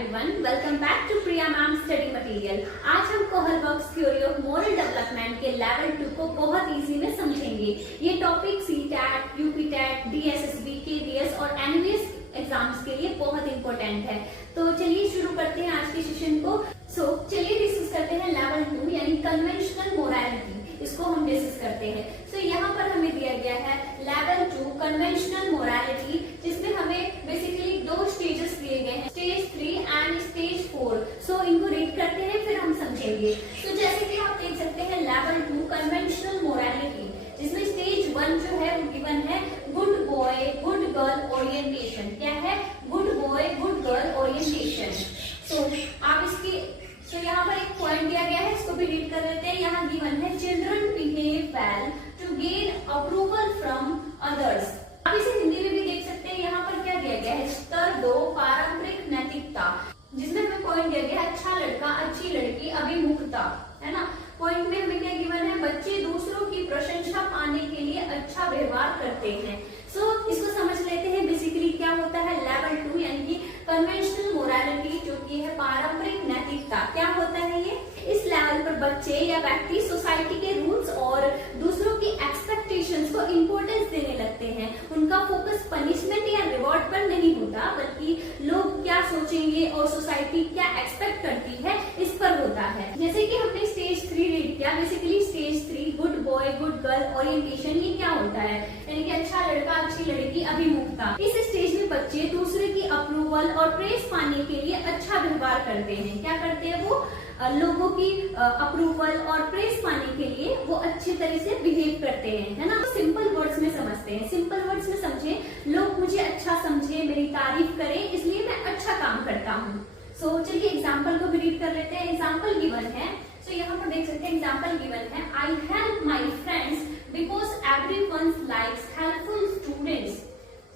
everyone, welcome back to Priya Ma'am Study Material। आज हम कोहलबर्ग्स theory of moral development के level 2 को बहुत इजी में समझेंगे। ये टॉपिक सीटैट, यूपीटैट, डीएसएसबी, केवीएस और एनवीएस एग्जाम्स के लिए बहुत इंपॉर्टेंट है। तो चलिए शुरू करते हैं आज के सेशन को। चलिए डिस्कस करते हैं लेवल 2 यानी कन्वेंशनल मोरालिटी, इसको हम डिस्कस करते हैं। यहाँ पर हमें दिया गया है लेवल 2 कन्वेंशनल मोरालिटी, जिसमें हमें बेसिकली 2 स्टेजेस दिए गए हैं, स्टेज 3 एंड स्टेज 4। इनको रीड करते हैं फिर हम समझेंगे। जैसे कि आप देख सकते हैं लेवल 2 कन्वेंशनल मोरालिटी, जिसमें स्टेज 1 जो है वो गिवन है good boy good girl orientation. क्या है? Good boy good girl orientation. आप इसकी यहाँ पर एक पॉइंट दिया गया है, इसको भी रीड कर लेते हैं। यहाँ गिवन है children behave well to gain approval from others. आप इसे हिंदी में भी देख सकते हैं। यहाँ पर क्या दिया गया है? स्तर 2 पारंपरिक नैतिकता, जिसमें हमें पॉइंट दिया गया है अच्छा लड़का अच्छी लड़की अभिमुखता, है ना। पॉइंट में हमें क्या गिवन है? बच्चे दूसरों की प्रशंसा पाने के लिए अच्छा व्यवहार करते हैं। इसको समझ लेते हैं। बेसिकली क्या होता है लेवल 2 यानी कि कन्वेंशनल मोरालिटी, जो कि है पारंपरिक नैतिकता। क्या होता है ये? इस लेवल पर बच्चे या व्यक्ति सोसाइटी के रूल्स और दूसरों की एक्सपेक्टेशंस को इम्पोर्टेंस देने लगते हैं। उनका फोकस पनिशमेंट या रिवॉर्ड पर नहीं होता, बल्कि लोग क्या सोचेंगे और सोसाइटी क्या एक्सपेक्ट करती है इस पर होता है। जैसे कि हमने स्टेज 3 रीड किया। Basically stage 3 good boy good girl orientation, ये क्या होता है? यानी कि अच्छा लड़का अच्छी लड़की अभिमुखता। इस स्टेज में बच्चे दूसरे की अप्रूवल और प्रेज पाने के लिए अच्छा व्यवहार करते हैं। क्या करते हैं वो? लोगों की अप्रूवल और प्रेज पाने के लिए वो अच्छी तरह से बिहेव करते हैं, है ना। सिंपल वर्ड्स में समझते हैं। सिंपल वर्ड्स में समझे, लोग मुझे अच्छा समझे, मेरी तारीफ करें, इसलिए मैं अच्छा काम करता हूँ। चलिए एग्जाम्पल को भी रीड कर लेते हैं। एग्जाम्पल गिवन है, यहाँ पर देख सकते हैं एग्जाम्पल गिवन है, I help my friends because everyone likes helpful students.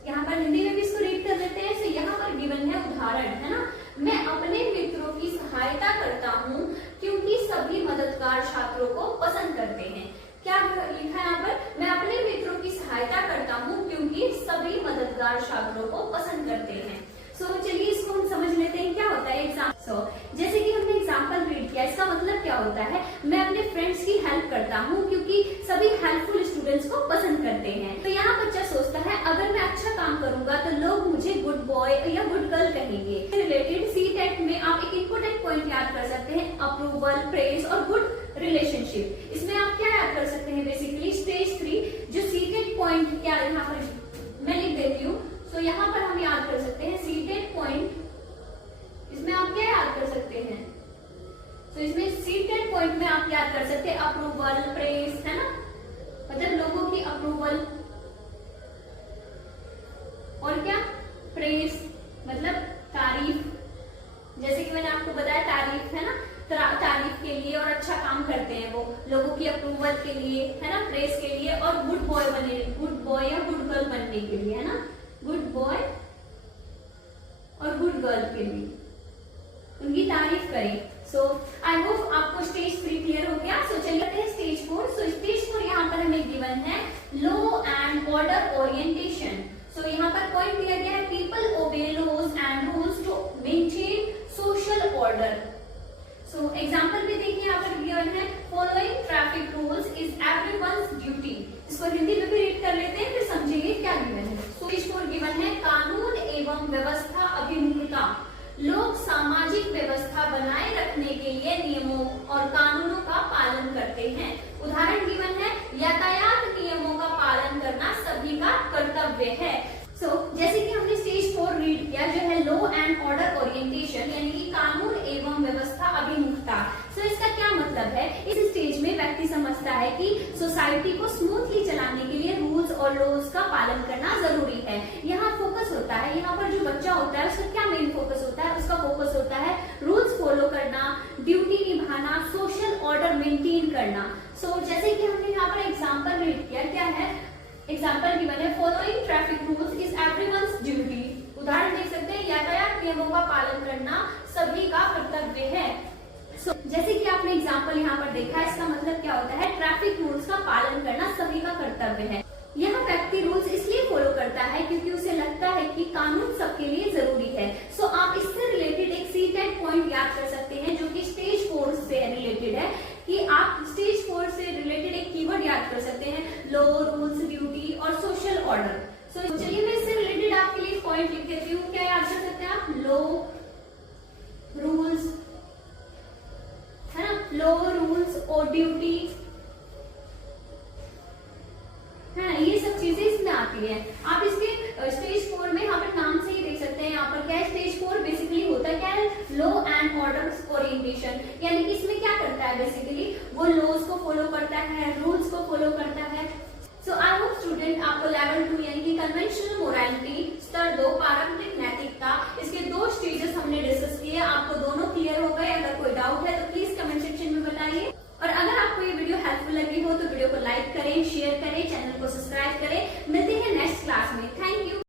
यहाँ पर हिंदी में भी इसको रीड कर लेते हैं। यहाँ पर गिवन है उदाहरण, है ना। मैं अपने मित्रों की सहायता करता हूँ क्योंकि सभी मददगार छात्रों को पसंद करते हैं। क्या लिखा है यहाँ पर? मैं अपने मित्रों की सहायता करता हूँ क्योंकि सभी मददगार छात्रों को पसंद करते हैं। चलिए इसको हम समझ लेते हैं क्या होता है एग्जाम। जैसे कि हमने एग्जाम्पल रीड किया, इसका मतलब क्या होता है? मैं अपने फ्रेंड्स की हेल्प करता हूँ क्योंकि सभी हेल्पफुल स्टूडेंट्स को पसंद करते हैं। यहाँ बच्चा सोचता है अगर मैं अच्छा काम करूंगा तो लोग मुझे गुड बॉय या गुड गर्ल कहेंगे। रिलेटेड सीटेट में आप एक इम्पोर्टेंट पॉइंट याद कर सकते हैं, अप्रूवल, प्रेज और गुड रिलेशनशिप। इसमें आप क्या याद कर सकते हैं? बेसिकली स्टेज 3 जो सीटेट पॉइंट, क्या यहाँ पर मैं लिख देती हूँ। यहाँ पर हम याद कर सकते हैं सीटेड पॉइंट। इसमें आप क्या याद कर सकते हैं? इसमें सीटेड पॉइंट में आप याद कर सकते हैं अप्रूवल, प्रेज, है ना, मतलब लोगों की अप्रूवल, और क्या? प्रेज मतलब तारीफ। जैसे कि मैंने आपको बताया तारीफ, है ना, तारीफ के लिए और अच्छा काम करते हैं वो लोगों की अप्रूवल के लिए, है ना, प्रेज के लिए, और गुड बॉय बने, गुड बॉय या गुड गर्ल बनने के लिए, है ना, गुड बॉय और गुड गर्ल के लिए उनकी तारीफ करें। आई होप आपको स्टेज 3 क्लियर हो गया। चलिए स्टेज 4। स्टेज 4 यहाँ पर हमें गिवन है लॉ एंड ऑर्डर ओरिएंटेशन। यहाँ पर पॉइंट दिया गया है people obey laws and rules to maintain social order. Example भी देखिए, यहाँ पर गिवन है following traffic rules is everyone's duty. इसको हिंदी में भी रीड कर लेते हैं, फिर समझेंगे क्या गिवन है। स्टेज 4 गिवन है कानून एवं व्यवस्था अभिमुखता। लोग सामाजिक व्यवस्था बनाए रखने के लिए नियमों और कानूनों का पालन करते हैं। उदाहरण गिवन है यातायात नियमों का पालन करना सभी का कर्तव्य है। जैसे कि हमने स्टेज 4 रीड किया, जो है लॉ एंड ऑर्डर ओरिएंटेशन यानी कि कानून एवं व्यवस्था अभिमुखता। इसका क्या मतलब है? इस स्टेज में व्यक्ति समझता है कि सोसाइटी को स्मूथली चलाने के लिए रूल्स और लॉज का पालन करना जरूरी है। यहाँ फोकस होता है, यहाँ पर जो बच्चा होता है उसका क्या मेन फोकस होता है? उसका फोकस होता है रूल्स फॉलो करना, ड्यूटी निभाना, सोशल ऑर्डर मेंटेन करना। जैसे कि हमने यहाँ पर एग्जाम्पल रीड किया, क्या है एग्जाम्पल गिवन है following traffic rules is everyone's duty. उदाहरण देख सकते हैं यातायात नियमों का पालन करना सभी का कर्तव्य है। जैसे कि आपने एग्जाम्पल यहाँ पर देखा, इसका मतलब क्या होता है? ट्रैफिक रूल्स का पालन करना सभी का कर्तव्य है। यह व्यक्ति रूल्स इसलिए फॉलो करता है क्योंकि उसे लगता है कि कानून सबके लिए जरूरी है। आप इससे रिलेटेड एक यू क्या याद कर सकते हैं आप? लॉ, रूल्स, है ना, लॉ, रूल्स और ड्यूटी, है ना, ये सब चीजें इसमें आती है। आप इसके स्टेज 4 में यहाँ पर नाम से ही देख सकते हैं, यहाँ पर क्या है, स्टेज 4 बेसिकली होता क्या है, लॉ एंड ऑर्डर ओरिएंटेशन, यानी कि इसमें क्या करता है, बेसिकली वो लॉज को फॉलो करता है, रूल्स को फॉलो करता है। सो आई होप स्टूडेंट आपको लेवल 2 यानी कि कन्वेंशनल मोरालिटी स्तर 2 पारंपरिक